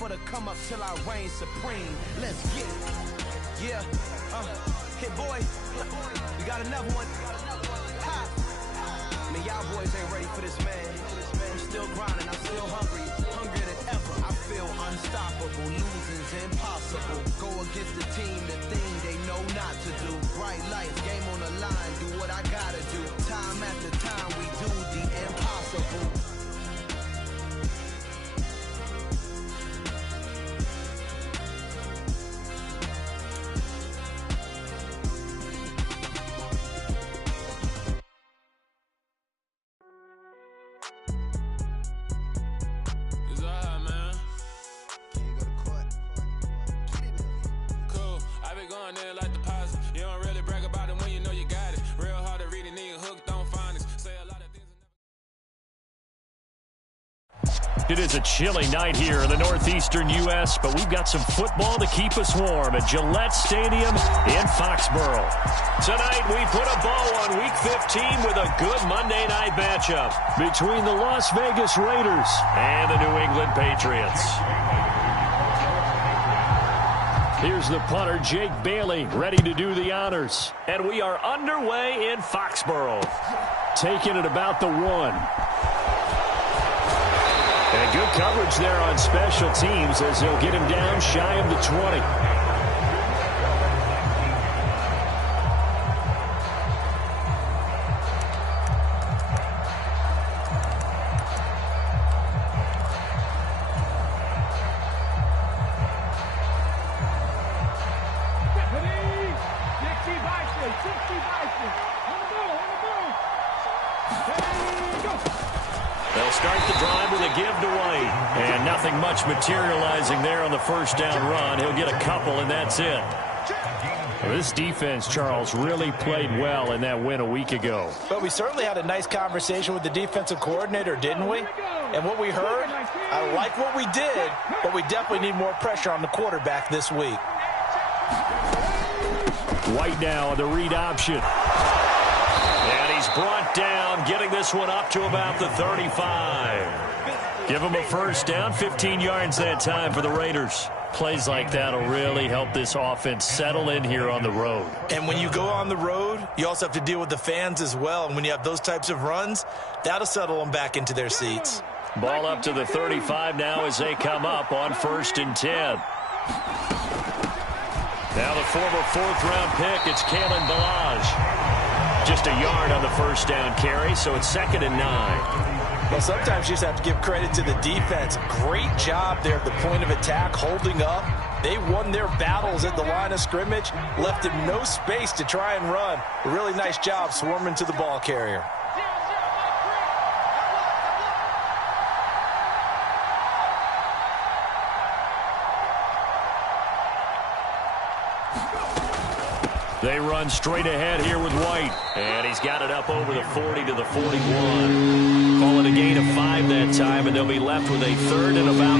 for the come up till I reign supreme. Let's get it. Yeah. Hit boy. We got another one. Ha. Man, y'all boys ain't ready for this, man. I'm still grinding. I'm still hungry. Hungrier than ever. I feel unstoppable. Losing's impossible. Go against the team, the thing they know not to do. Bright lights, game on the line. Do what I gotta do. Time after time, we do the impossible. It is a chilly night here in the northeastern U.S., but we've got some football to keep us warm at Gillette Stadium in Foxborough. Tonight, we put a bow on Week 15 with a good Monday night matchup between the Las Vegas Raiders and the New England Patriots. Here's the punter, Jake Bailey, ready to do the honors. And we are underway in Foxborough. Taking it about the 1. And good coverage there on special teams as they'll get him down shy of the 20. They'll start the drive with a give to White. And nothing much materializing there on the first down run. He'll get a couple, and that's it. Well, this defense, Charles, really played well in that win a week ago. But we certainly had a nice conversation with the defensive coordinator, didn't we? And what we heard, I like what we did, but we definitely need more pressure on the quarterback this week. White now on the read option. And he's brought down, getting this one up to about the 35. Give him a first down, 15 yards that time for the Raiders. Plays like that will really help this offense settle in here on the road. And when you go on the road, you also have to deal with the fans as well. And when you have those types of runs, that'll settle them back into their seats. Ball up to the 35 now as they come up on 1st and 10. Now the former 4th-round pick, it's Kalen Ballage. Just a yard on the first down carry, so it's 2nd and 9. Well, sometimes you just have to give credit to the defense. Great job there at the point of attack, holding up. They won their battles at the line of scrimmage, left him no space to try and run. A really nice job swarming to the ball carrier. They run straight ahead here with White. And he's got it up over the 40 to the 41. Call it a gain of 5 that time, and they'll be left with a 3rd and about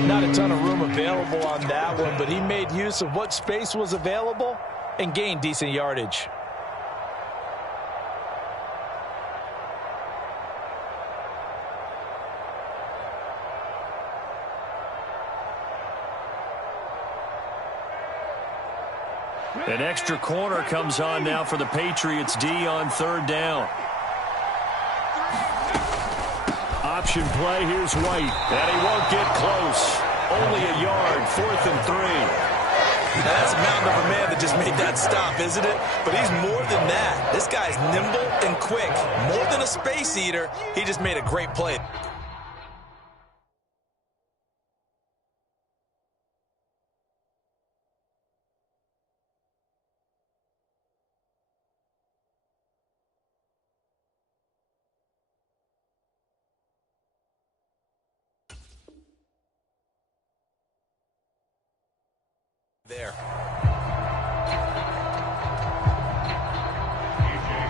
4. Not a ton of room available on that one, but he made use of what space was available and gained decent yardage. An extra corner comes on now for the Patriots D on 3rd down. Option play, here's White. And he won't get close. Only a yard, 4th and 3. Now that's a mountain of a man that just made that stop, isn't it? But he's more than that. This guy's nimble and quick. More than a space eater, he just made a great play. There.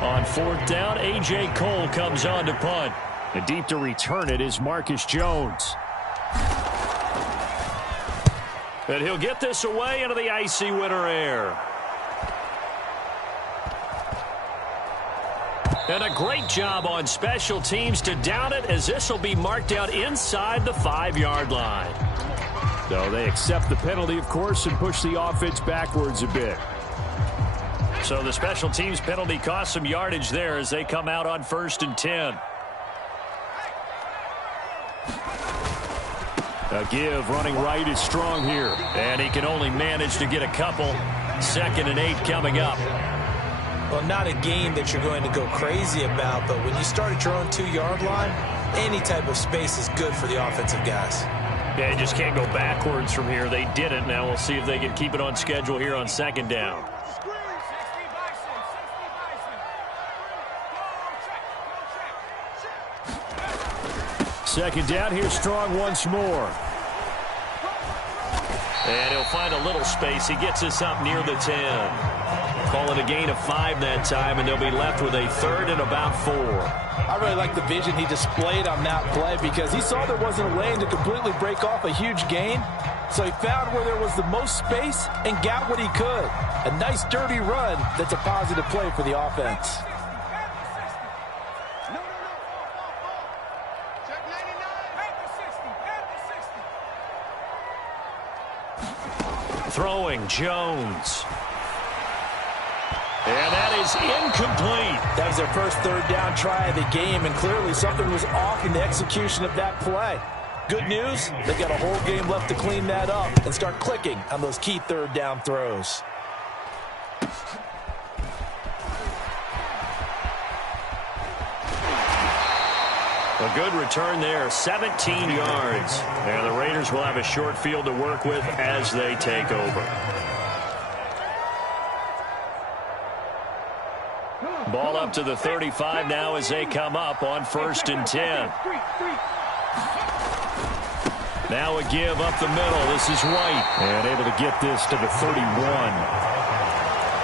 On 4th down, A.J. Cole comes on to punt. And deep to return it is Marcus Jones. And he'll get this away into the icy winter air. And a great job on special teams to down it, as this will be marked out inside the 5-yard line. So they accept the penalty, of course, and push the offense backwards a bit. So the special teams penalty cost some yardage there as they come out on 1st and 10. A give running right is strong here. And he can only manage to get a couple. 2nd and 8 coming up. Well, not a game that you're going to go crazy about, but when you start at your own 2-yard line, any type of space is good for the offensive guys. Yeah, you just can't go backwards from here. They didn't. Now we'll see if they can keep it on schedule here on 2nd down. Second down, here's Strong once more. And he'll find a little space. He gets us up near the 10. Call it a gain of 5 that time, and they'll be left with a 3rd and about 4. I really like the vision he displayed on that play because he saw there wasn't a lane to completely break off a huge gain. So he found where there was the most space and got what he could. A nice dirty run that's a positive play for the offense. Throwing Jones. And that is incomplete. That was their first 3rd down try of the game, and clearly something was off in the execution of that play. Good news, they've got a whole game left to clean that up and start clicking on those key 3rd down throws. A good return there, 17 yards. And the Raiders will have a short field to work with as they take over. Ball up to the 35 now as they come up on 1st and 10. Now a give up the middle. This is White. And able to get this to the 31.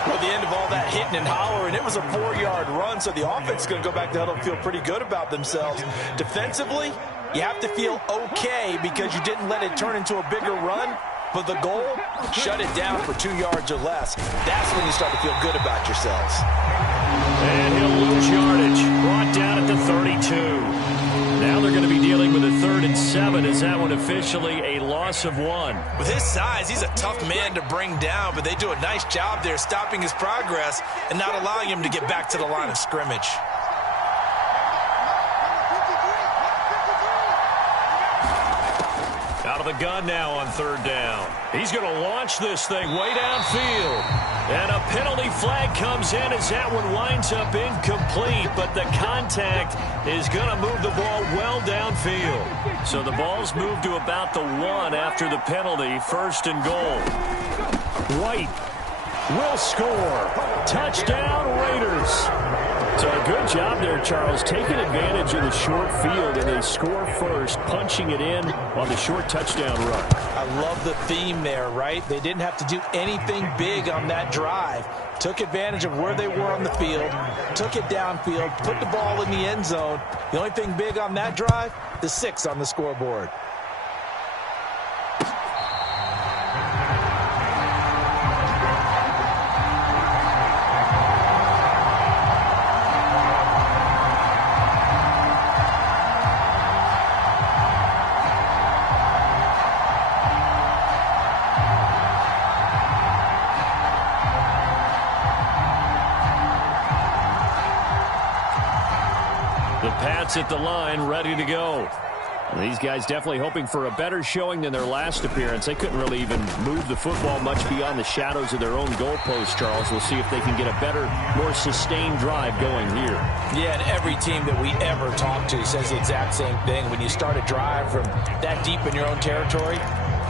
Well, the end of all that hitting and hollering, it was a 4-yard run, so the offense is going to go back to huddle and feel pretty good about themselves. Defensively, you have to feel okay because you didn't let it turn into a bigger run. But the goal, shut it down for 2 yards or less. That's when you start to feel good about yourselves. And he'll lose yardage. Brought down at the 32. Now they're going to be dealing with a 3rd and 7. Is that one officially a loss of 1? With his size, he's a tough man to bring down, but they do a nice job there stopping his progress and not allowing him to get back to the line of scrimmage. Out of the gun now on 3rd down. He's going to launch this thing way downfield. And a penalty flag comes in as that one winds up incomplete, but the contact is going to move the ball well downfield. So the ball's moved to about the 1 after the penalty, 1st and goal. White will score. Touchdown, Raiders. So a good job there, Charles, taking advantage of the short field, and they score first, punching it in on the short touchdown run. I love the theme there, right? They didn't have to do anything big on that drive. Took advantage of where they were on the field, took it downfield, put the ball in the end zone. The only thing big on that drive, the 6 on the scoreboard. At the line, ready to go. These guys definitely hoping for a better showing than their last appearance. They couldn't really even move the football much beyond the shadows of their own goalpost, Charles. We'll see if they can get a better, more sustained drive going here. Yeah, and every team that we ever talk to says the exact same thing. When you start a drive from that deep in your own territory,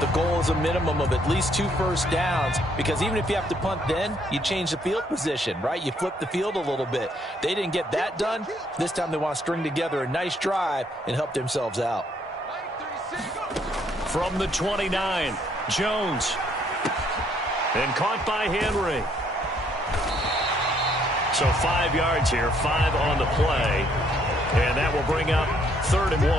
the goal is a minimum of at least 2 first downs, because even if you have to punt then, you change the field position, right? You flip the field a little bit. They didn't get that done. This time they want to string together a nice drive and help themselves out. From the 29, Jones. And caught by Henry. So 5 yards here, 5 on the play. And that will bring up 3rd and 1.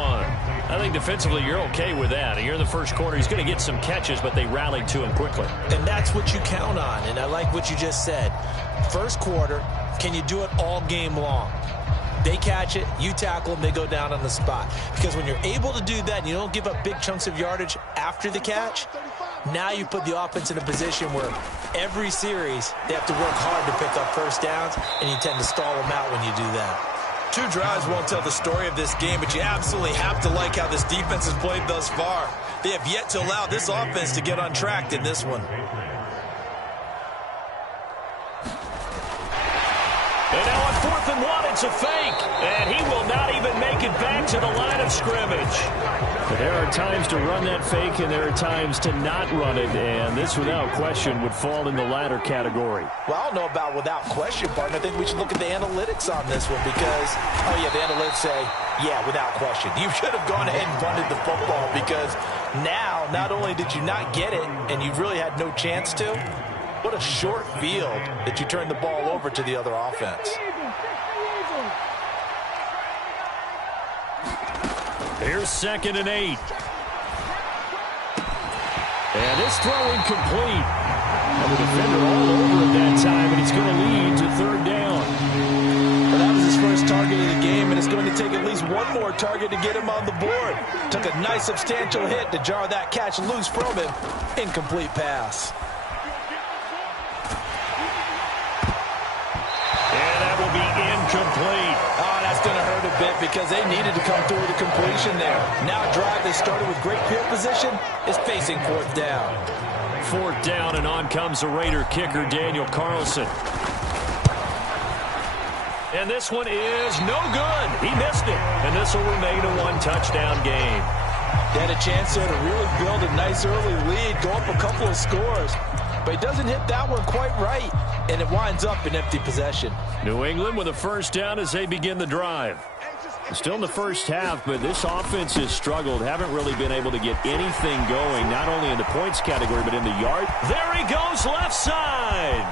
I think defensively you're okay with that. You're in the first quarter. He's going to get some catches, but they rallied to him quickly. And that's what you count on, and I like what you just said. First quarter, can you do it all game long? They catch it, you tackle them, they go down on the spot. Because when you're able to do that and you don't give up big chunks of yardage after the catch, now you put the offense in a position where every series they have to work hard to pick up first downs, and you tend to stall them out when you do that. 2 drives won't tell the story of this game, but you absolutely have to like how this defense has played thus far. They have yet to allow this offense to get on track in this one. And now on 4th and 1, it's a fake. And he will not even make it back to the line of scrimmage. But there are times to run that fake, and there are times to not run it. And this, without question, would fall in the latter category. Well, I don't know about without question, partner. I think we should look at the analytics on this one because, oh, yeah, the analytics say, yeah, without question. You should have gone ahead and punted the football because now, not only did you not get it, and you really had no chance to, what a short field that you turned the ball over to the other offense. Here's 2nd and 8. And this throw incomplete. And the defender all over it that time, and it's going to lead to 3rd down. Well, that was his first target of the game, and it's going to take at least one more target to get him on the board. Took a nice substantial hit to jar that catch loose from him. Incomplete pass. Incomplete. Oh, that's going to hurt a bit because they needed to come through with a completion there. Now a drive they started with great field position is facing 4th down. 4th down, and on comes the Raider kicker, Daniel Carlson. And this one is no good. He missed it. And this will remain a 1-touchdown game. They had a chance there to really build a nice early lead, go up a couple of scores. But he doesn't hit that one quite right, and it winds up in empty possession. New England with a 1st down as they begin the drive. Still in the first half, but this offense has struggled. Haven't really been able to get anything going, not only in the points category, but in the yard. There he goes, left side.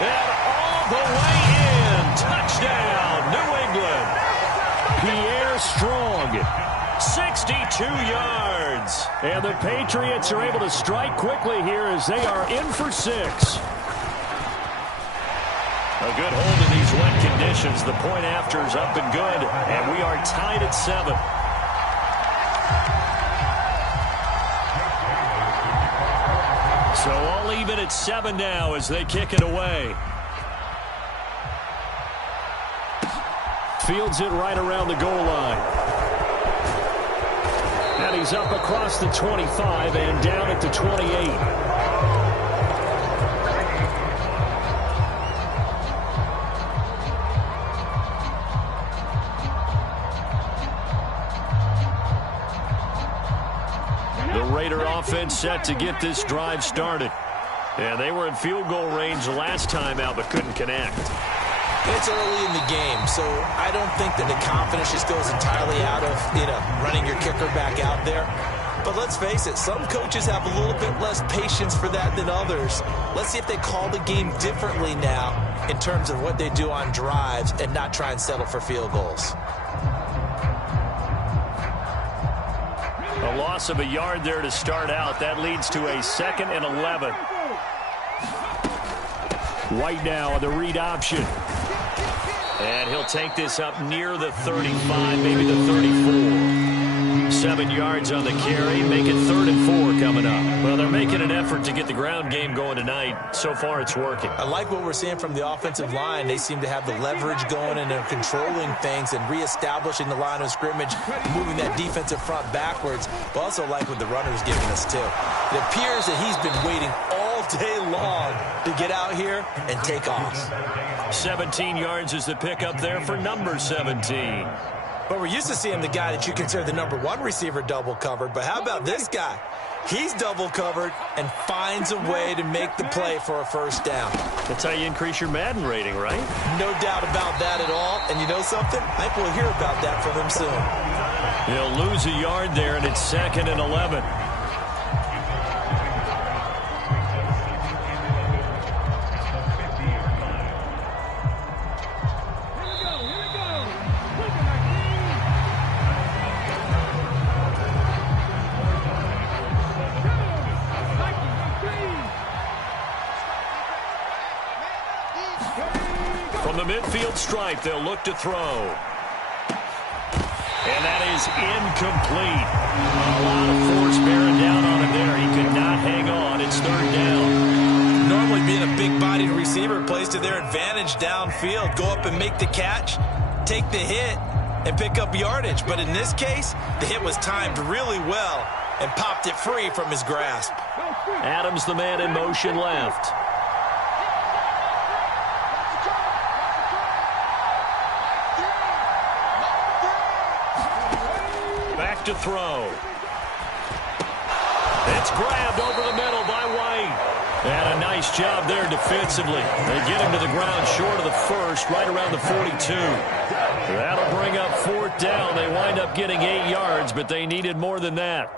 And all the way in. Touchdown, New England. Pierre Strong, 62 yards. And the Patriots are able to strike quickly here as they are in for 6. A good hold in these wet conditions. The point after is up and good, and we are tied at 7. So all even at 7 now as they kick it away. Fields it right around the goal line. And he's up across the 25 and down at the 28. Raider offense set to get this drive started. And they were in field goal range last time out but couldn't connect. It's early in the game, so I don't think that the confidence just goes entirely out of, running your kicker back out there. But let's face it, some coaches have a little bit less patience for that than others. Let's see if they call the game differently now in terms of what they do on drives and not try and settle for field goals. A loss of a yard there to start out. That leads to a 2nd and 11. White now on the read option. And he'll take this up near the 35, maybe the 34. 7 yards on the carry. Make it 3rd and 4 coming up. Well, they're making an effort to get the ground game going tonight. So far, it's working. I like what we're seeing from the offensive line. They seem to have the leverage going, and they're controlling things and reestablishing the line of scrimmage, moving that defensive front backwards. But also like what the runner's giving us, too. It appears that he's been waiting all day long to get out here and take off. 17 yards is the pickup there for number 17. But we're used to seeing the guy that you consider the number 1 receiver double covered. But how about this guy? He's double covered and finds a way to make the play for a 1st down. That's how you increase your Madden rating, right? No doubt about that at all. And you know something? I think we'll hear about that from him soon. He'll lose a yard there, and it's 2nd and 11. From the midfield stripe, they'll look to throw. And that is incomplete. A lot of force bearing down on him there. He could not hang on. It's third down. Normally being a big-bodied receiver plays to their advantage downfield. Go up and make the catch, take the hit, and pick up yardage. But in this case, the hit was timed really well and popped it free from his grasp. Adams, the man in motion left. Back to throw. It's grabbed over the middle by White. And a nice job there defensively. They get him to the ground short of the first, right around the 42. That'll bring up fourth down. They wind up getting 8 yards, but they needed more than that.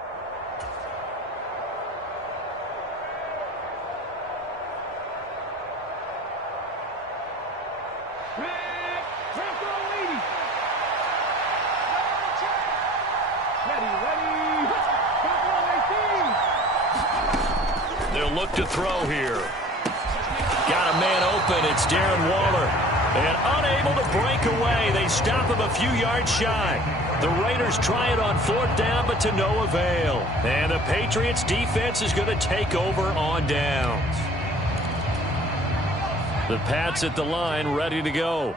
They'll look to throw here. Got a man open. It's Darren Waller. And unable to break away. They stop him a few yards shy. The Raiders try it on fourth down, but to no avail. And the Patriots defense is going to take over on downs. The Pats at the line, ready to go.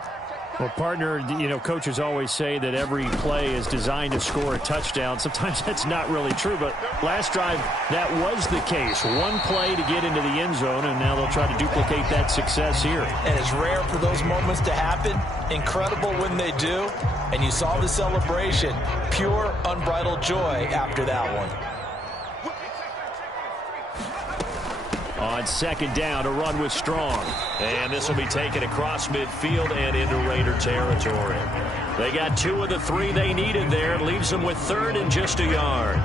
Well, partner, you know, coaches always say that every play is designed to score a touchdown. Sometimes that's not really true, but last drive, that was the case. One play to get into the end zone, and now they'll try to duplicate that success here. And it's rare for those moments to happen. Incredible when they do. And you saw the celebration. Pure, unbridled joy after that one. On second down, a run with Strong. And this will be taken across midfield and into Raider territory. They got 2 of the 3 they needed there. It leaves them with third and just a yard.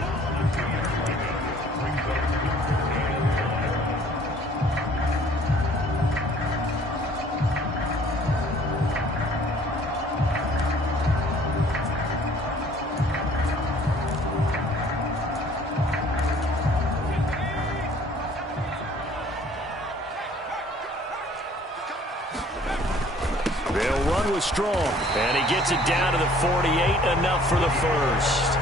They'll run with Strong, and he gets it down to the 48, enough for the first.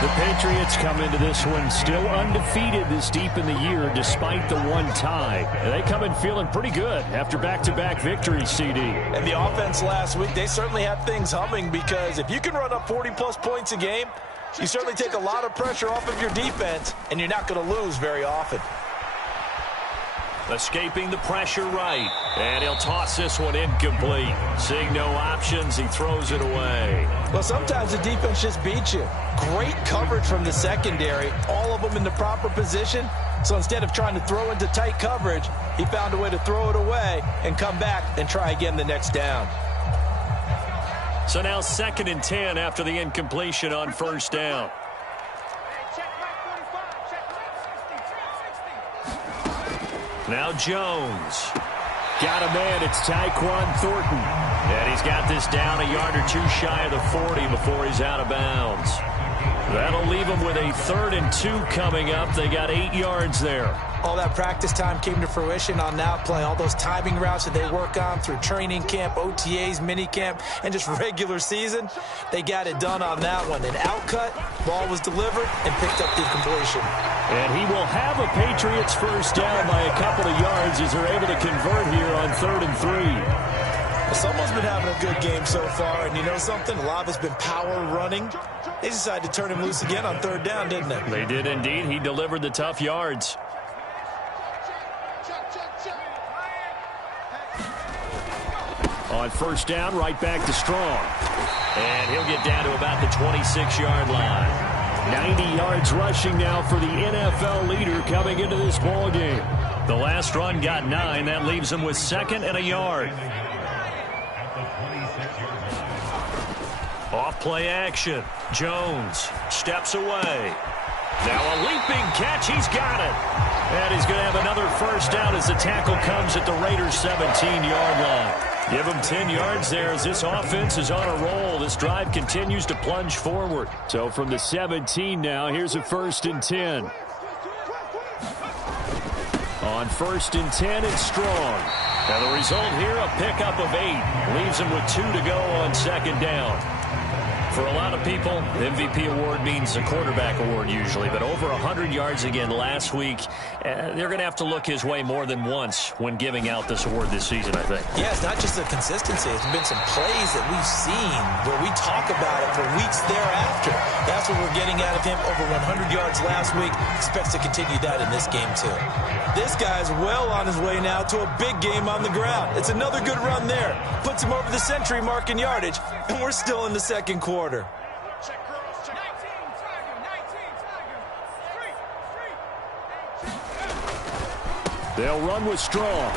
The Patriots come into this one still undefeated this deep in the year despite the one tie. They come in feeling pretty good after back-to-back victories, CD. And the offense last week, they certainly had things humming because if you can run up 40-plus points a game, you certainly take a lot of pressure off of your defense, and you're not going to lose very often. Escaping the pressure right. And he'll toss this one incomplete. Seeing no options, he throws it away. Well, sometimes the defense just beats you. Great coverage from the secondary. All of them in the proper position. So instead of trying to throw into tight coverage, he found a way to throw it away and come back and try again the next down. So now 2nd and 10 after the incompletion on first down. Now Jones. Got a man. It's Tyquan Thornton. And he's got this down a yard or 2 shy of the 40 before he's out of bounds. That'll leave them with a 3rd and 2 coming up. They got 8 yards there. All that practice time came to fruition on that play. All those timing routes that they work on through training camp, OTAs, minicamp, and just regular season, they got it done on that one. An outcut, ball was delivered, and picked up the completion. And he will have a Patriots first down by a couple of yards as they're able to convert here on 3rd and 3. Well, someone's been having a good game so far, and you know something? A lot of it's been power running. They decided to turn him loose again on 3rd down, didn't they? They did indeed. He delivered the tough yards. On first down, right back to Strong. And he'll get down to about the 26-yard line. 90 yards rushing now for the NFL leader coming into this ball game. The last run got 9. That leaves him with 2nd and a yard. Off play action. Jones steps away. Now a leaping catch. He's got it. And he's going to have another first down as the tackle comes at the Raiders' 17-yard line. Give him 10 yards there as this offense is on a roll. This drive continues to plunge forward. So from the 17 now, here's a 1st and 10. On 1st and 10, it's Strong. And the result here, a pickup of 8. Leaves him with 2 to go on 2nd down. For a lot of people, the MVP award means a quarterback award usually, but over 100 yards again last week. They're going to have to look his way more than once when giving out this award this season, I think. Yeah, it's not just the consistency. It's been some plays that we've seen where we talk about it for weeks thereafter. That's what we're getting out of him. Over 100 yards last week. Expects to continue that in this game, too. This guy's well on his way now to a big game on the ground. It's another good run there. Puts him over the century mark in yardage, and we're still in the second quarter. They'll run with Strong.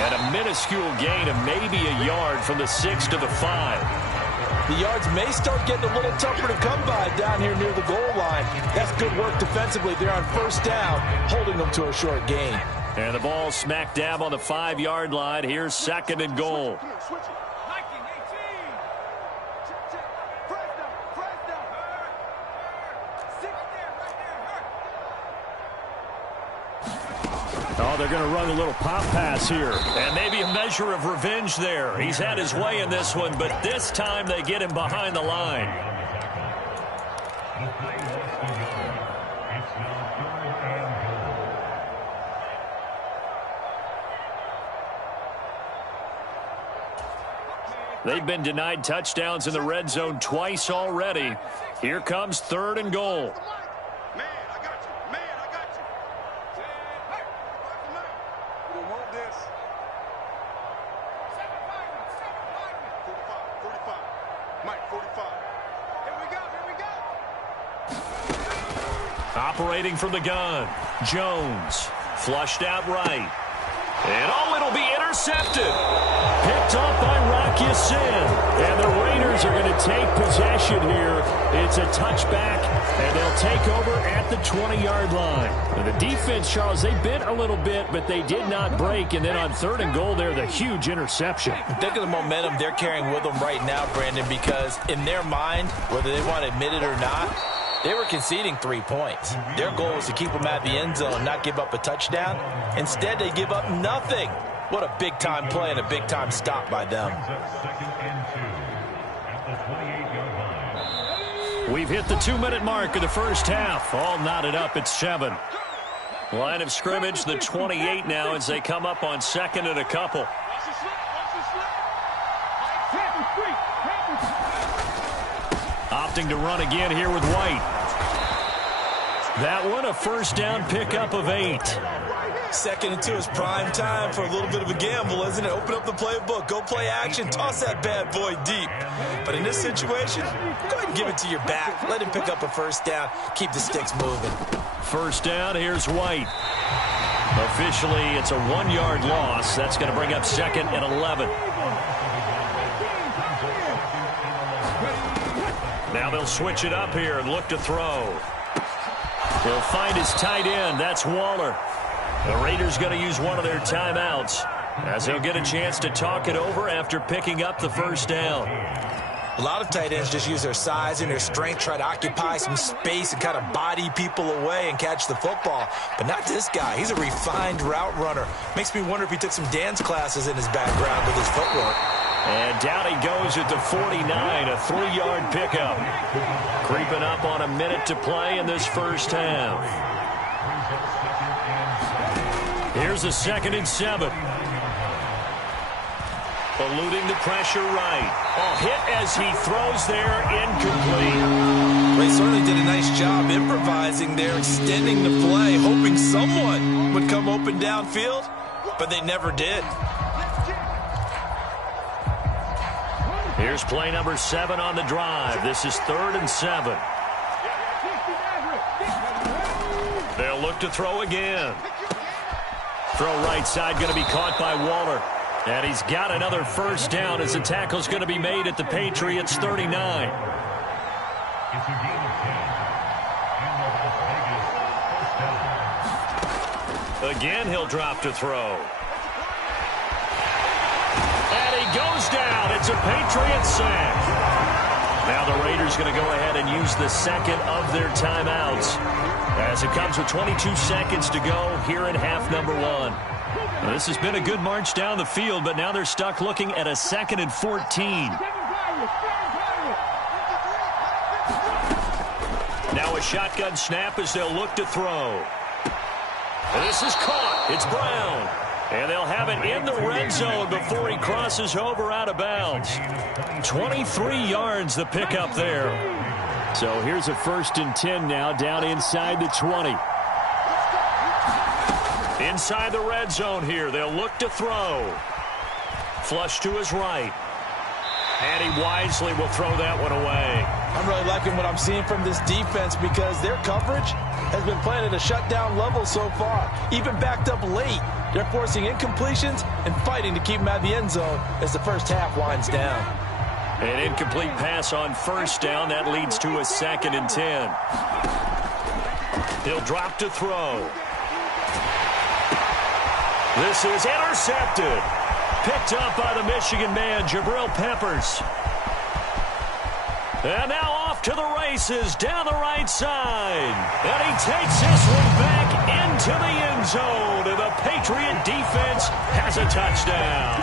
And a minuscule gain of maybe a yard from the 6 to the 5. The yards may start getting a little tougher to come by down here near the goal line. That's good work defensively. They're on first down, holding them to a short gain. And the ball smack dab on the 5-yard line. Here's 2nd and goal. Oh, they're going to run a little pop pass here. And maybe a measure of revenge there. He's had his way in this one, but this time they get him behind the line. They've been denied touchdowns in the red zone twice already. Here comes 3rd and goal. Operating from the gun, Jones, flushed out right. And it'll be intercepted. Picked off by Rocky Sin. And the Raiders are going to take possession here. It's a touchback, and they'll take over at the 20-yard line. And the defense, Charles, they bit a little bit, but they did not break. And then on 3rd and goal there, the huge interception. Think of the momentum they're carrying with them right now, Brandon, because in their mind, whether they want to admit it or not, they were conceding 3 points. Their goal was to keep them at the end zone, not give up a touchdown. Instead, they give up nothing. What a big-time play and a big-time stop by them. We've hit the 2-minute mark of the first half. All knotted up at 7. Line of scrimmage, the 28 now as they come up on 2nd and a couple. Opting to run again here with White. That one, a first down pickup of 8. 2nd and 2 is prime time for a little bit of a gamble, isn't it? Open up the playbook, go play action, toss that bad boy deep. But in this situation, go ahead and give it to your back. Let him pick up a first down. Keep the sticks moving. First down, here's White. Officially, it's a 1-yard loss. That's going to bring up 2nd and 11. Now they'll switch it up here and look to throw. He'll find his tight end. That's Waller. The Raiders going to use one of their timeouts as they'll get a chance to talk it over after picking up the first down. A lot of tight ends just use their size and their strength, try to occupy some space and kind of body people away and catch the football. But not this guy. He's a refined route runner. Makes me wonder if he took some dance classes in his background with his footwork. And down he goes at the 49, a 3-yard pickup. Creeping up on a minute to play in this first half. Here's a 2nd and 7. Eluding the pressure right. Oh, hit as he throws there, incomplete. Ray certainly did a nice job improvising there, extending the play, hoping someone would come open downfield, but they never did. Here's play number 7 on the drive. This is 3rd and 7. They'll look to throw again. Throw right side going to be caught by Waller. And he's got another first down as the tackle's going to be made at the Patriots 39. Again, he'll drop to throw. And he goes down. It's a Patriot sack. Now the Raiders going to go ahead and use the 2nd of their timeouts as it comes with 22 seconds to go here in half number 1. Well, this has been a good march down the field, but now they're stuck looking at a 2nd and 14. shotgun snap as they'll look to throw. This is caught. It's Brown. And they'll have it in the red zone before he crosses over out of bounds. 23 yards the pickup there. So here's a 1st and 10 now, down inside the 20. Inside the red zone here. They'll look to throw. Flush to his right. And he wisely will throw that one away. I'm really liking what I'm seeing from this defense because their coverage has been playing at a shutdown level so far. Even backed up late, they're forcing incompletions and fighting to keep them out of the end zone as the first half winds down. An incomplete pass on 1st down. That leads to a 2nd and 10. He'll drop to throw. This is intercepted. Picked up by the Michigan man, Jabril Peppers. And now off to the races down the right side. And he takes this one back into the end zone. And the Patriot defense has a touchdown.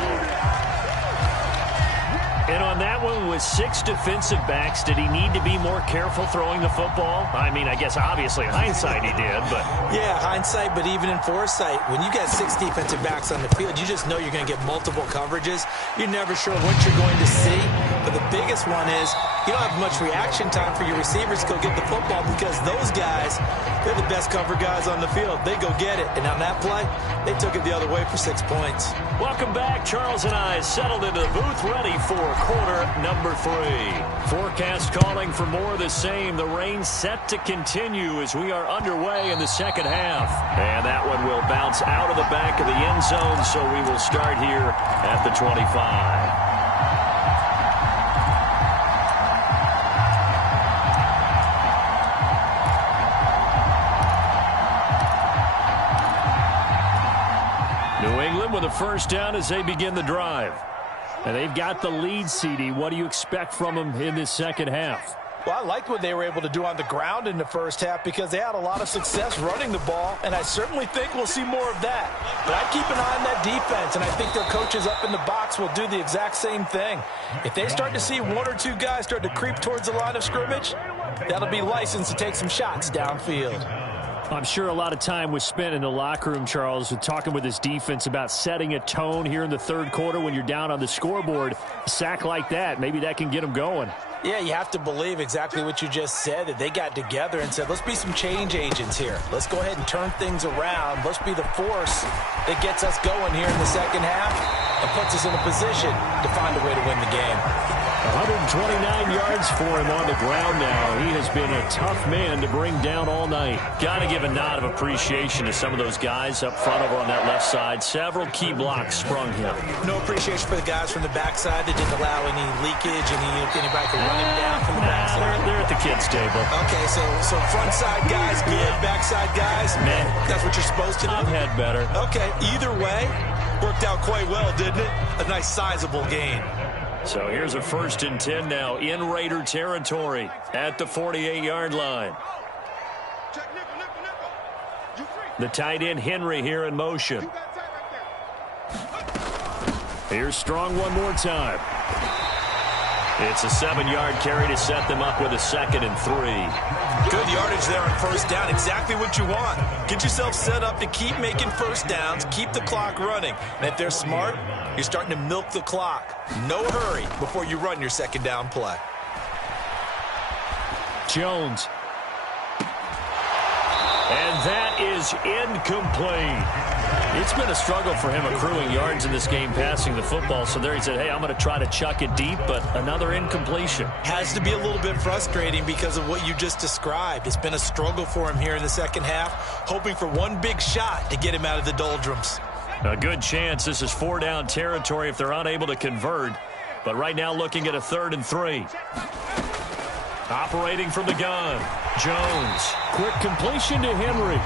And on that one, with 6 defensive backs, did he need to be more careful throwing the football? I mean, I guess obviously in hindsight he did, but... Yeah, hindsight, but even in foresight, when you got 6 defensive backs on the field, you just know you're going to get multiple coverages. You're never sure what you're going to see. But the biggest one is you don't have much reaction time for your receivers to go get the football because those guys, they're the best cover guys on the field. They go get it. And on that play, they took it the other way for 6 points. Welcome back. Charles and I settled into the booth ready for quarter number 3. Forecast calling for more of the same. The rain set to continue as we are underway in the second half. And that one will bounce out of the back of the end zone, so we will start here at the 25. New England with a 1st down as they begin the drive. And they've got the lead, CD. What do you expect from them in this second half? Well, I liked what they were able to do on the ground in the first half because they had a lot of success running the ball, and I certainly think we'll see more of that. But I keep an eye on that defense, and I think their coaches up in the box will do the exact same thing. If they start to see 1 or 2 guys start to creep towards the line of scrimmage, that'll be licensed to take some shots downfield. I'm sure a lot of time was spent in the locker room, Charles, talking with his defense about setting a tone here in the 3rd quarter when you're down on the scoreboard. A sack like that, maybe that can get them going. Yeah, you have to believe exactly what you just said, that they got together and said, let's be some change agents here. Let's go ahead and turn things around. Let's be the force that gets us going here in the second half and puts us in a position to find a way to win the game. 129 yards for him on the ground now. He has been a tough man to bring down all night. Got to give a nod of appreciation to some of those guys up front over on that left side. Several key blocks sprung him. No appreciation for the guys from the backside that didn't allow any leakage, anybody could run him down from the backside. They're at the kids' table. Okay, so front side guys good, backside guys, man, that's what you're supposed to do. I've had better. Okay, either way, worked out quite well, didn't it? A nice sizable gain. So here's a 1st and 10 now in Raider territory at the 48-yard line. The tight end Henry here in motion. Here's Strong one more time. It's a 7-yard carry to set them up with a 2nd and 3. Good yardage there on 1st down. Exactly what you want. Get yourself set up to keep making 1st downs, keep the clock running. And if they're smart, you're starting to milk the clock. No hurry before you run your 2nd down play. Jones. And that is incomplete. It's been a struggle for him accruing yards in this game passing the football. So there he said, hey, I'm going to try to chuck it deep, but another incompletion. Has to be a little bit frustrating because of what you just described. It's been a struggle for him here in the second half, hoping for one big shot to get him out of the doldrums. A good chance this is 4-down territory if they're unable to convert. But right now looking at a 3rd and 3. Operating from the gun, Jones. Quick completion to Henry.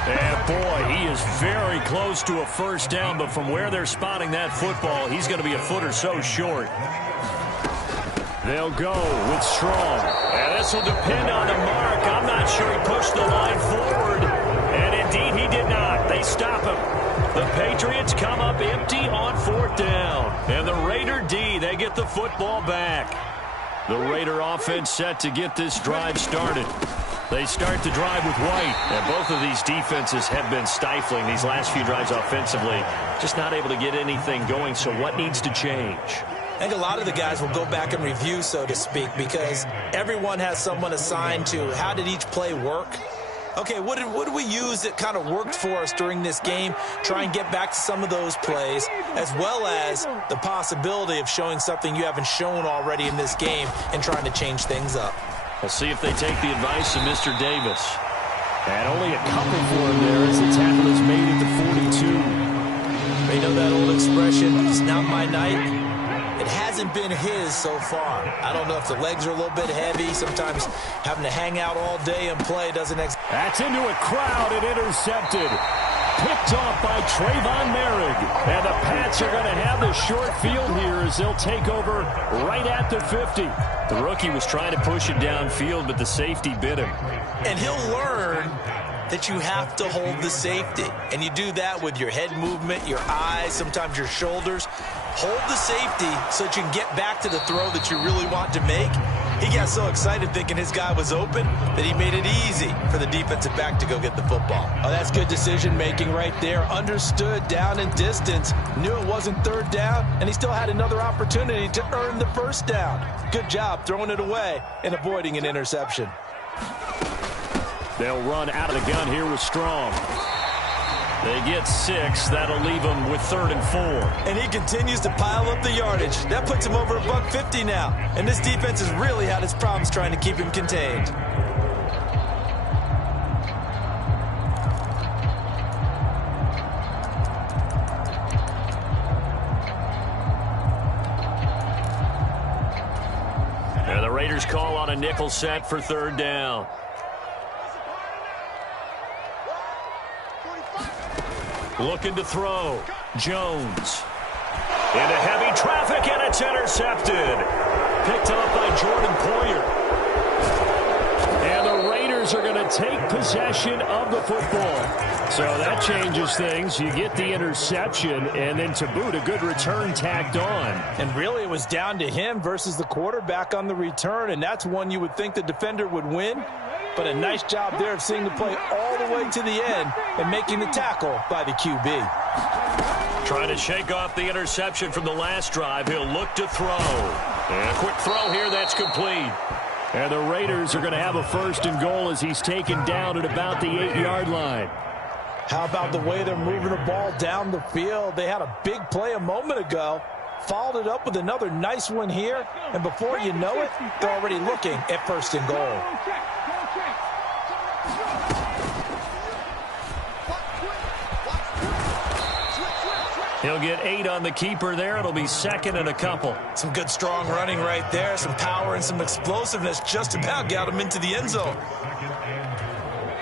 And boy, he is very close to a 1st down, but from where they're spotting that football, he's going to be a foot or so short. They'll go with Strong. And this will depend on the mark. I'm not sure he pushed the line forward. And indeed, he did not. They stop him. The Patriots come up empty on 4th down. And the Raider D, they get the football back. The Raider offense set to get this drive started. They start the drive with White. And both of these defenses have been stifling these last few drives offensively. Just not able to get anything going. So what needs to change? I think a lot of the guys will go back and review, so to speak, because everyone has someone assigned to how did each play work. Okay, what did we use that kind of worked for us during this game? Try and get back to some of those plays, as well as the possibility of showing something you haven't shown already in this game and trying to change things up. We'll see if they take the advice of Mr. Davis. And only a couple for him there as the tackle is made at the 42. You know that old expression, it's not my night. It hasn't been his so far. I don't know if the legs are a little bit heavy. Sometimes having to hang out all day and play doesn't... That's into a crowd and intercepted. Picked off by Trayvon Merrick. And the Pats are going to have the short field here as they'll take over right at the 50. The rookie was trying to push it downfield, but the safety bit him. And he'll learn that you have to hold the safety. And you do that with your head movement, your eyes, sometimes your shoulders. Hold the safety so that you can get back to the throw that you really want to make. He got so excited thinking his guy was open that he made it easy for the defensive back to go get the football. Oh, that's good decision-making right there. Understood down and distance. Knew it wasn't third down, and he still had another opportunity to earn the first down. Good job throwing it away and avoiding an interception. They'll run out of the gun here with Strong. They get 6. That'll leave them with 3rd and 4. And he continues to pile up the yardage. That puts him over $150 now. And this defense has really had its problems trying to keep him contained. And the Raiders call on a nickel set for 3rd down. Looking to throw. Jones. Into heavy traffic, and it's intercepted. Picked up by Jordan Poyer. And the Raiders are going to take possession of the football. So that changes things. You get the interception, and then to boot, a good return tacked on. And really, it was down to him versus the quarterback on the return, and that's one you would think the defender would win. But a nice job there of seeing the play all the way to the end and making the tackle by the QB. Trying to shake off the interception from the last drive. He'll look to throw. And a quick throw here that's complete. And the Raiders are going to have a 1st and goal as he's taken down at about the 8-yard line. How about the way they're moving the ball down the field? They had a big play a moment ago. Followed it up with another nice one here. And before you know it, they're already looking at 1st and goal. He'll get 8 on the keeper there. It'll be 2nd and a couple. Some good strong running right there. Some power and some explosiveness just about got him into the end zone.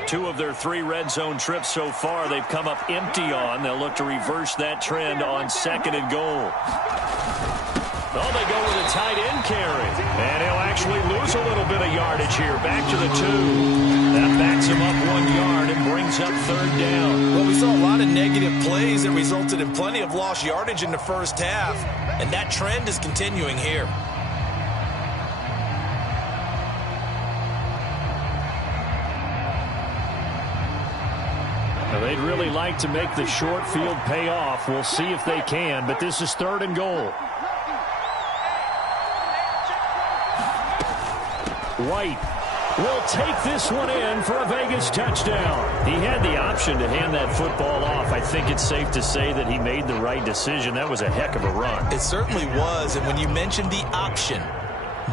2 of their 3 red zone trips so far they've come up empty on. They'll look to reverse that trend on 2nd and goal. Oh, they go with a tight end carry. And he'll actually lose a little bit of yardage here. Back to the 2. That backs him up 1 yard and brings up 3rd down. Well, we saw a lot of negative plays that resulted in plenty of lost yardage in the first half. And that trend is continuing here. Now, they'd really like to make the short field pay off. We'll see if they can, but this is 3rd and goal. White will take this one in for a Vegas touchdown. He had the option to hand that football off. I think it's safe to say that he made the right decision. That was a heck of a run. It certainly was, and when you mentioned the option,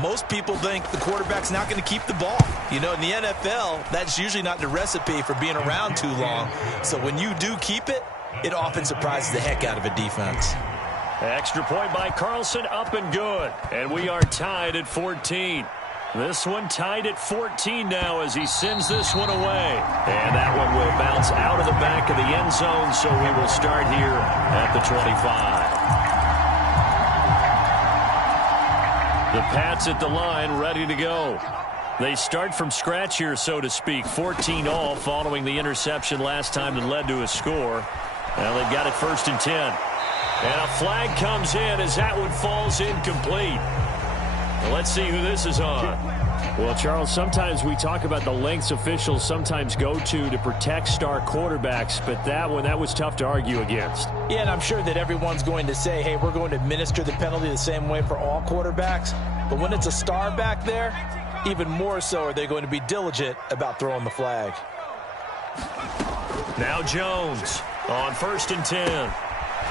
most people think the quarterback's not going to keep the ball. You know, in the NFL, that's usually not the recipe for being around too long. So when you do keep it, it often surprises the heck out of a defense. Extra point by Carlson, up and good. And we are tied at 14. This one tied at 14 now as he sends this one away. And that one will bounce out of the back of the end zone, so we will start here at the 25. The Pats at the line, ready to go. They start from scratch here, so to speak. 14 all following the interception last time that led to a score. Now they've got it 1st and 10. And a flag comes in as that one falls incomplete. Well, let's see who this is on. Well, Charles, sometimes we talk about the lengths officials sometimes go to protect star quarterbacks, but that was tough to argue against. Yeah, and I'm sure that everyone's going to say, hey, we're going to administer the penalty the same way for all quarterbacks. But when it's a star back there, even more so are they going to be diligent about throwing the flag. Now Jones on 1st and 10.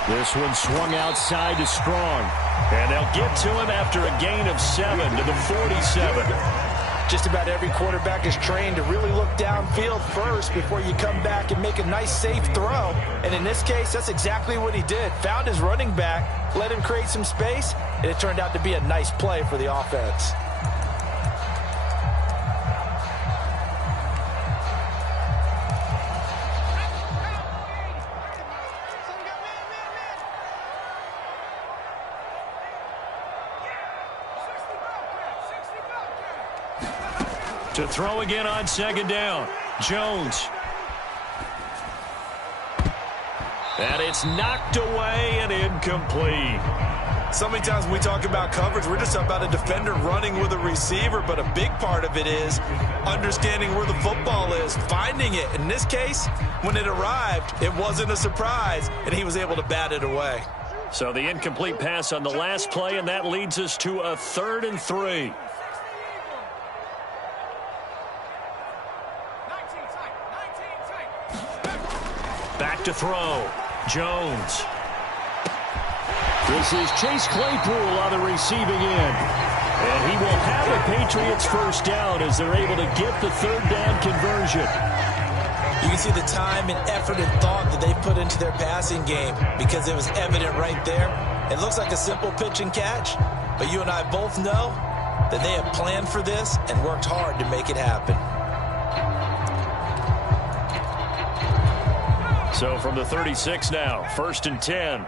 This one swung outside to Strong. And they'll get to him after a gain of 7 to the 47. Just about every quarterback is trained to really look downfield first before you come back and make a nice, safe throw. And in this case, that's exactly what he did. Found his running back, let him create some space, and it turned out to be a nice play for the offense. To throw again on 2nd down. Jones. And it's knocked away and incomplete. So many times when we talk about coverage, we're just about a defender running with a receiver, but a big part of it is understanding where the football is, finding it. In this case, when it arrived, it wasn't a surprise, and he was able to bat it away. So the incomplete pass on the last play, and that leads us to a 3rd and 3. Back to throw. Jones. This is Chase Claypool on the receiving end. And he will have the Patriots first down as they're able to get the 3rd down conversion. You can see the time and effort and thought that they put into their passing game because it was evident right there. It looks like a simple pitch and catch, but you and I both know that they have planned for this and worked hard to make it happen. So from the 36 now, 1st and 10.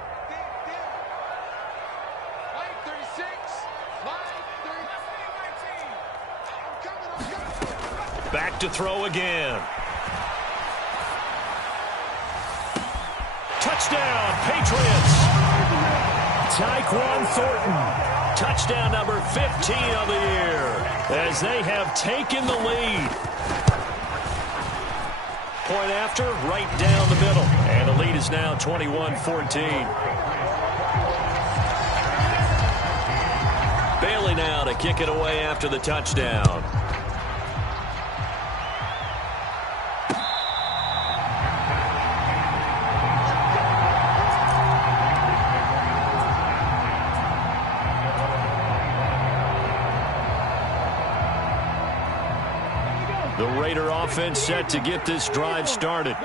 Back to throw again. Touchdown, Patriots. Tyquan Thornton. Touchdown number 15 of the year as they have taken the lead. Point after, right down the middle. And the lead is now 21-14. Bailey now to kick it away after the touchdown. The Raider offense set to get this drive started.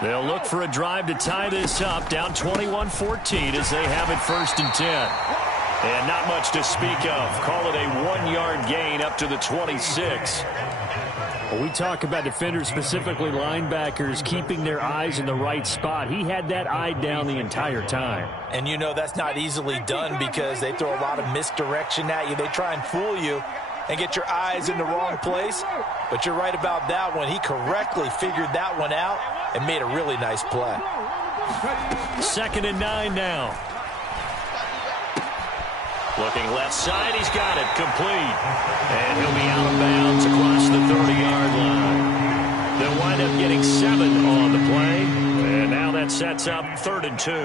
They'll look for a drive to tie this up, down 21-14 as they have it 1st and 10. And not much to speak of. Call it a 1-yard gain up to the 26. Well, we talk about defenders, specifically linebackers, keeping their eyes in the right spot. He had that eye down the entire time. And you know that's not easily done because they throw a lot of misdirection at you. They try and fool you and get your eyes in the wrong place. But you're right about that one. He correctly figured that one out and made a really nice play. 2nd and 9 now. Looking left side, he's got it, complete. And he'll be out of bounds across the 30-yard line. They'll wind up getting 7 on the play. And now that sets up 3rd and 2. 19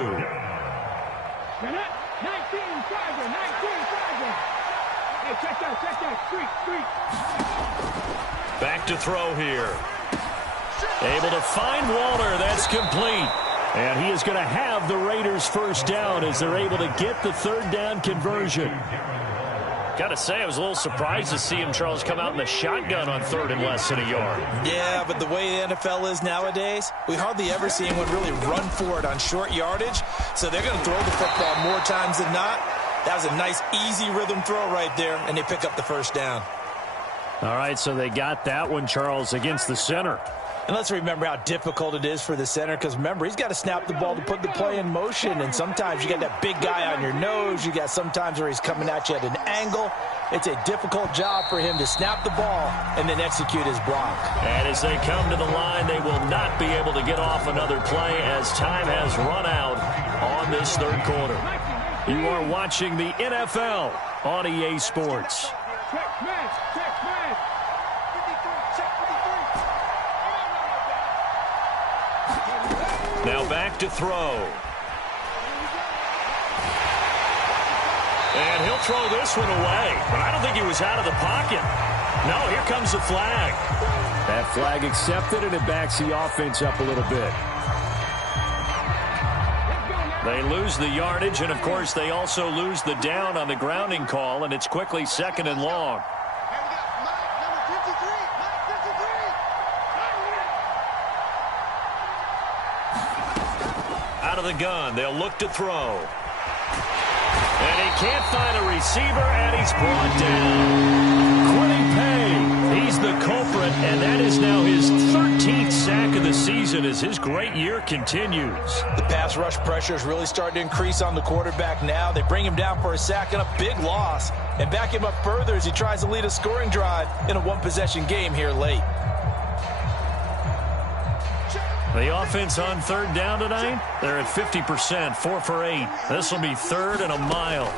Tiger. Hey, check that, streak. Back to throw here. Able to find Walter. That's complete. And he is going to have the Raiders first down as they're able to get the 3rd down conversion. Got to say, I was a little surprised to see him, Charles, come out in the shotgun on 3rd and less than a yard. Yeah, but the way the NFL is nowadays, we hardly ever see anyone really run for it on short yardage. So they're going to throw the football more times than not. That was a nice, easy rhythm throw right there, and they pick up the first down. All right, so they got that one, Charles, against the center. And let's remember how difficult it is for the center, because remember, he's got to snap the ball to put the play in motion, and sometimes you got that big guy on your nose. You got sometimes where he's coming at you at an angle. It's a difficult job for him to snap the ball and then execute his block. And as they come to the line, they will not be able to get off another play as time has run out on this 3rd quarter. You are watching the NFL on EA Sports. Check, man. Now back to throw. And he'll throw this one away. But I don't think he was out of the pocket. No, here comes the flag. That flag accepted, and it backs the offense up a little bit. They lose the yardage, and, of course, they also lose the down on the grounding call, and it's quickly 2nd and long. Out of the gun, they'll look to throw. And he can't find a receiver, and he's brought down. Quitting Pay, he's the culprit, and that is now his 13th sack of the season as his great year continues. The pass rush pressure is really starting to increase on the quarterback now. They bring him down for a sack and a big loss, and back him up further as he tries to lead a scoring drive in a one-possession game here late. The offense on 3rd down tonight, they're at 50%, 4 for 8. This will be 3rd and a mile.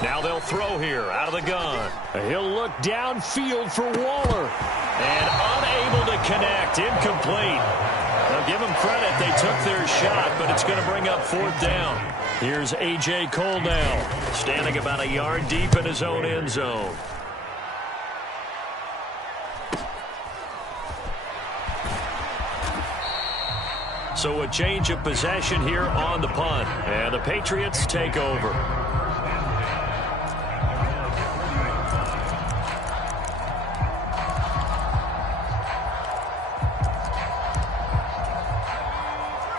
Now they'll throw here out of the gun. He'll look downfield for Waller. And unable to connect, incomplete. Now give them credit, they took their shot, but it's going to bring up 4th down. Here's A.J. Cole now, standing about a yard deep in his own end zone. So a change of possession here on the punt. And the Patriots take over.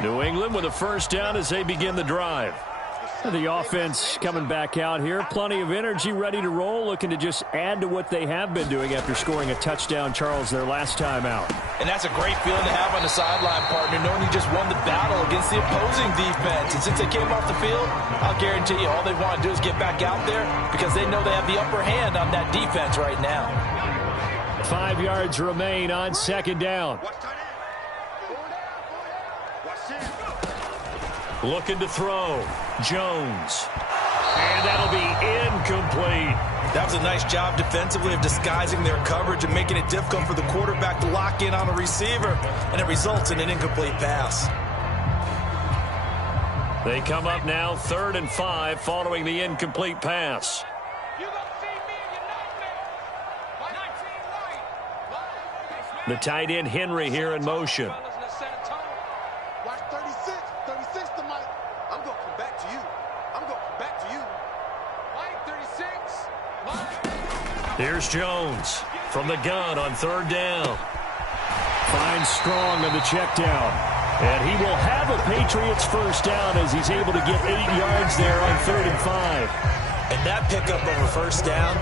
New England with a 1st down as they begin the drive. The offense coming back out here. Plenty of energy, ready to roll, looking to just add to what they have been doing after scoring a touchdown, Charles, their last time out. And that's a great feeling to have on the sideline, partner, knowing you just won the battle against the opposing defense. And since they came off the field, I'll guarantee you all they want to do is get back out there because they know they have the upper hand on that defense right now. 5 yards remain on 2nd down. Looking to throw. Jones. And that'll be incomplete. That was a nice job defensively of disguising their coverage and making it difficult for the quarterback to lock in on a receiver, and it results in an incomplete pass. They come up now 3rd and 5 following the incomplete pass. The tight end Henry here in motion. Here's Jones from the gun on 3rd down. Finds Strong on the check down. And he will have a Patriots 1st down as he's able to get 8 yards there on 3rd and 5. And that pickup of a 1st down,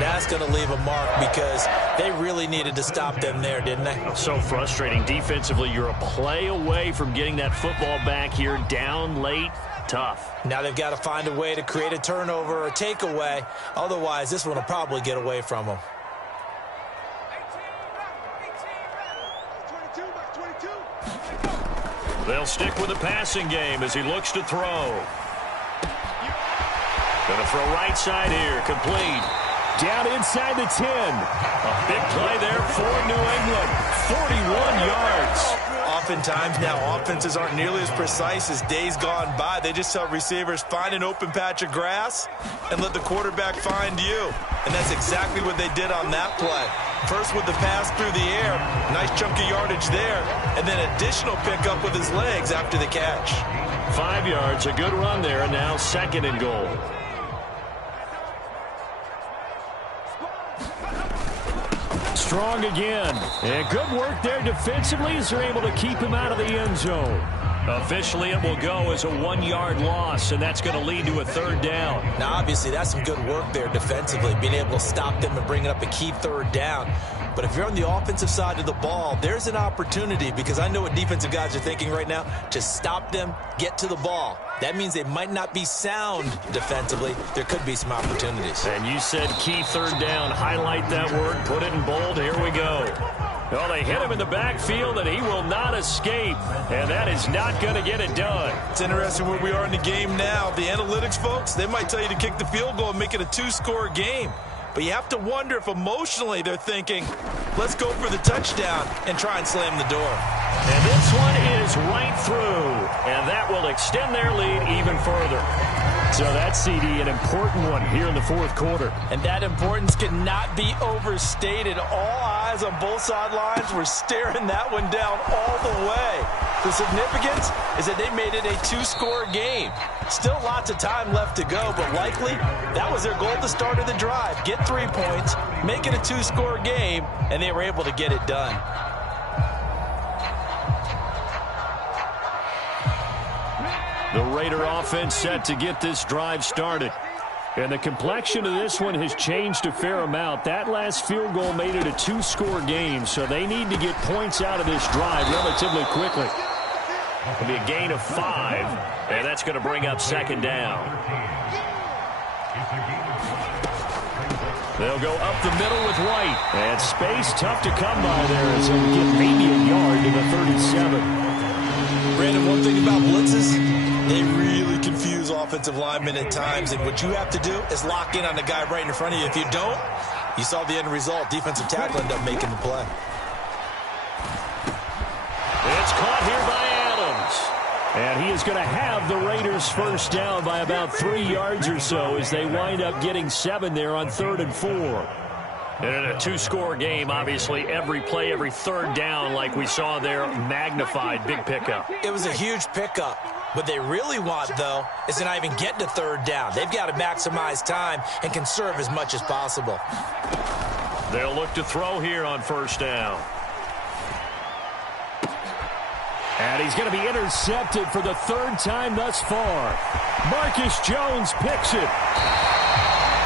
that's going to leave a mark because they really needed to stop them there, didn't they? So frustrating. Defensively, you're a play away from getting that football back here down late. Tough. Now they've got to find a way to create a turnover or takeaway. Otherwise, this one will probably get away from them. They'll stick with the passing game as he looks to throw. Going to throw right side here. Complete. Down inside the 10. A big play there for New England. 41 yards. Oftentimes now offenses aren't nearly as precise as days gone by. They just tell receivers, find an open patch of grass and let the quarterback find you. And that's exactly what they did on that play. First with the pass through the air, nice chunk of yardage there, and then additional pickup with his legs after the catch. 5 yards, a good run there, and now 2nd and goal. Strong again. And good work there defensively as they're able to keep him out of the end zone. Officially, it will go as a 1-yard loss, and that's going to lead to a 3rd down. Now, obviously, that's some good work there defensively, being able to stop them and bring up a key 3rd down. But if you're on the offensive side of the ball, there's an opportunity because I know what defensive guys are thinking right now. Just stop them, get to the ball. That means they might not be sound defensively. There could be some opportunities. And you said key 3rd down. Highlight that word. Put it in bold. Here we go. Well, they hit him in the backfield, and he will not escape. And that is not going to get it done. It's interesting where we are in the game now. The analytics folks, they might tell you to kick the field goal and make it a 2-score game. But you have to wonder if emotionally they're thinking, let's go for the touchdown and try and slam the door. And this one is right through. and that will extend their lead even further. So that's, CD, an important one here in the fourth quarter. And that importance cannot be overstated. All eyes on both sidelines were staring that one down all the way. The significance is that they made it a two-score game. Still lots of time left to go, but likely that was their goal at the start of the drive. Get 3 points, make it a two-score game, and they were able to get it done. The Raider offense set to get this drive started. And the complexion of this one has changed a fair amount. That last field goal made it a two-score game, so they need to get points out of this drive relatively quickly. It'll be a gain of 5, and that's going to bring up second down. They'll go up the middle with White. And space tough to come by there as they'll get maybe a yard to the 37. Brandon, one thing about blitzes, they really confuse offensive linemen at times, and what you have to do is lock in on the guy right in front of you. If you don't, you saw the end result. Defensive tackle ended up making the play. It's caught here by Adams. And he is going to have the Raiders first down by about 3 yards or so as they wind up getting 7 there on 3rd and 4. And in a two-score game, obviously, every play, every third down, like we saw there, magnified. Big pickup. It was a huge pickup. What they really want, though, is to not even get to 3rd down. They've got to maximize time and conserve as much as possible. They'll look to throw here on first down. And he's going to be intercepted for the 3rd time thus far. Marcus Jones picks it.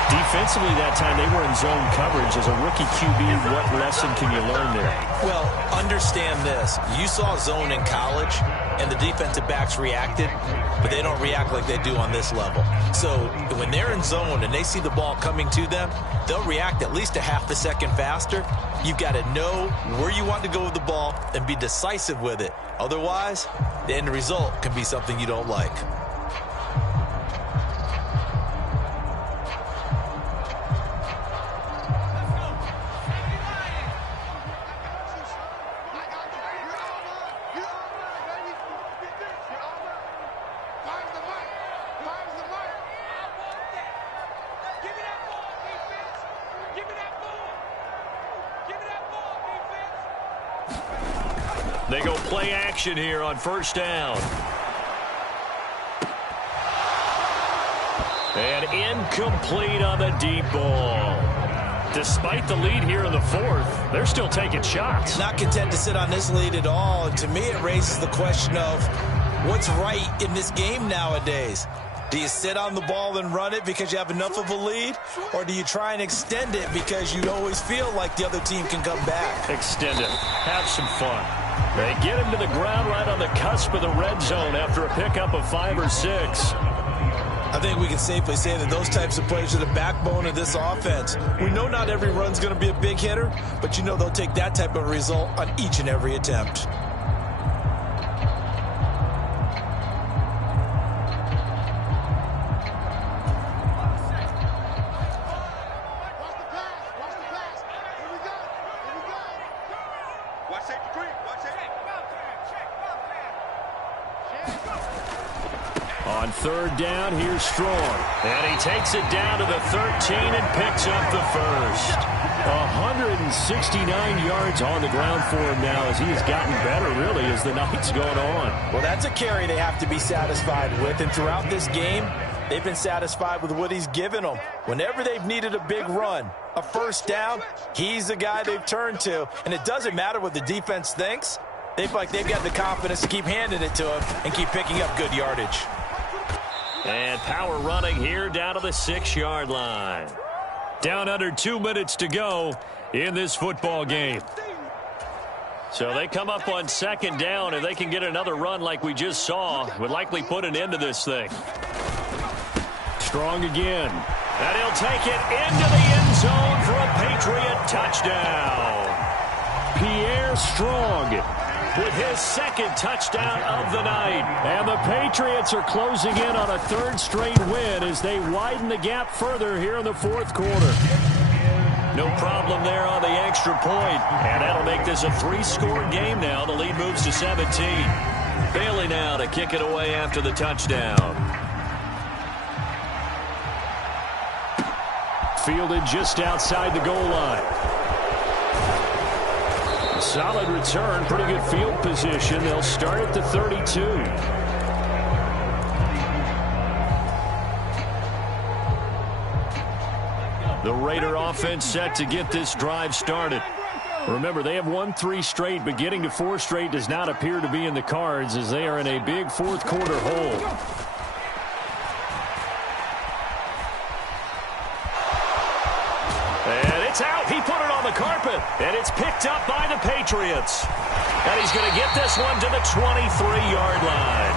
Defensively that time, they were in zone coverage. As a rookie QB, what lesson can you learn there? Well, understand this. You saw zone in college, and the defensive backs reacted, but they don't react like they do on this level. So when they're in zone and they see the ball coming to them, they'll react at least a half a second faster. You've got to know where you want to go with the ball and be decisive with it. Otherwise, the end result can be something you don't like. They go play action here on first down. And incomplete on the deep ball. Despite the lead here in the 4th, they're still taking shots. Not content to sit on this lead at all. And to me, it raises the question of what's right in this game nowadays. Do you sit on the ball and run it because you have enough of a lead? Or do you try and extend it because you always feel like the other team can come back? Extend it. Have some fun. They get him to the ground right on the cusp of the red zone after a pickup of 5 or 6. I think we can safely say that those types of plays are the backbone of this offense. We know not every run's going to be a big hitter, but you know they'll take that type of result on each and every attempt. On 3rd down, here's Strong. And he takes it down to the 13 and picks up the first. 169 yards on the ground for him now as he has gotten better, really, as the night's going on. Well, that's a carry they have to be satisfied with. And throughout this game, they've been satisfied with what he's given them. Whenever they've needed a big run, a first down, he's the guy they've turned to. And it doesn't matter what the defense thinks. They feel like they've got the confidence to keep handing it to him and keep picking up good yardage. And power running here down to the 6-yard line. Down under 2 minutes to go in this football game. So they come up on 2nd down. If they can get another run like we just saw, would likely put an end to this thing. Strong again. And he'll take it into the end zone for a Patriot touchdown. Pierre Strong with his 2nd touchdown of the night. And the Patriots are closing in on a 3rd straight win as they widen the gap further here in the 4th quarter. No problem there on the extra point. And that'll make this a 3-score game now. The lead moves to 17. Bailey now to kick it away after the touchdown. Fielded just outside the goal line. Solid return, pretty good field position. They'll start at the 32. The Raider offense set to get this drive started. Remember, they have won 3 straight, but getting to 4 straight does not appear to be in the cards as they are in a big fourth quarter hole. And it's out. He put it on the carpet, and it's picked up by the Patriots. And he's going to get this one to the 23-yard line.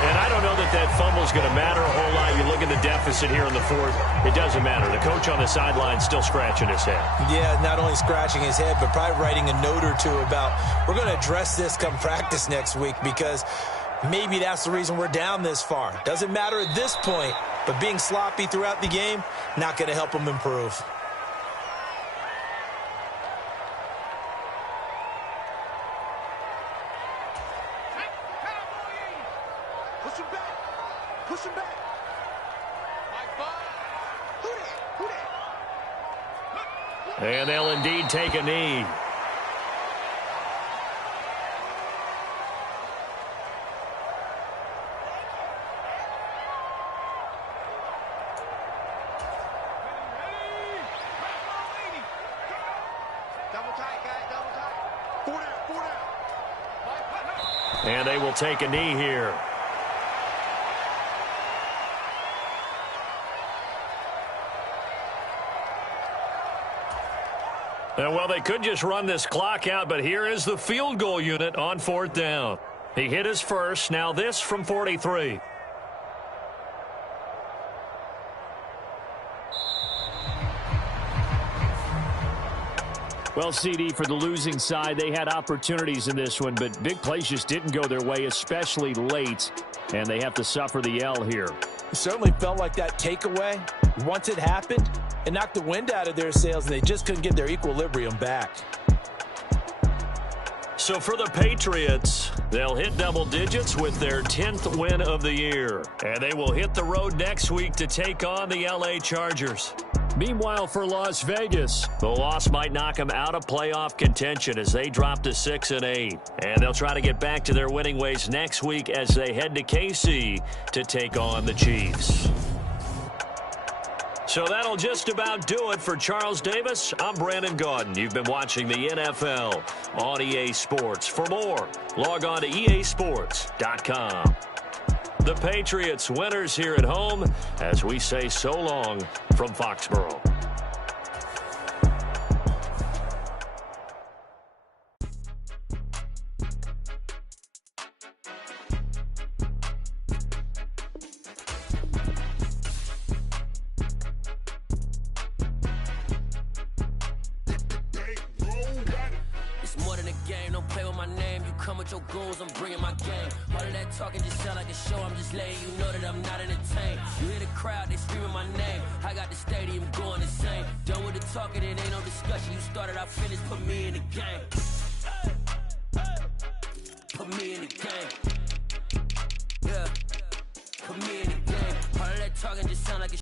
And I don't know that that fumble is going to matter a whole lot. You look at the deficit here in the fourth, it doesn't matter. The coach on the sideline still scratching his head. Yeah, not only scratching his head, but probably writing a note or two about, we're going to address this come practice next week because maybe that's the reason we're down this far. Doesn't matter at this point, but being sloppy throughout the game, not going to help him improve. And they'll indeed take a knee. And they will take a knee here. Well, they could just run this clock out, but here is the field goal unit on 4th down. He hit his first. Now this from 43. Well, CD, for the losing side, they had opportunities in this one, but big plays just didn't go their way, especially late, and they have to suffer the L here. It certainly felt like that takeaway, once it happened, it knocked the wind out of their sails, and they just couldn't get their equilibrium back. So for the Patriots, they'll hit double digits with their 10th win of the year, and they will hit the road next week to take on the LA Chargers. Meanwhile, for Las Vegas, the loss might knock them out of playoff contention as they drop to 6-8. And they'll try to get back to their winning ways next week as they head to KC to take on the Chiefs. So that'll just about do it for Charles Davis. I'm Brandon Gaudin. You've been watching the NFL on EA Sports. For more, log on to easports.com. The Patriots winners here at home as we say so long from Foxborough. With your goons, I'm bringing my game. All of that talking just sound like a show. I'm just letting you know that I'm not entertained. You hear the crowd, they screaming my name. I got the stadium going insane. Done with the talking, it ain't no discussion. You started, I finished, put me in the game. Put me in the game. Yeah. Put me in the game. All of that talking just sound like a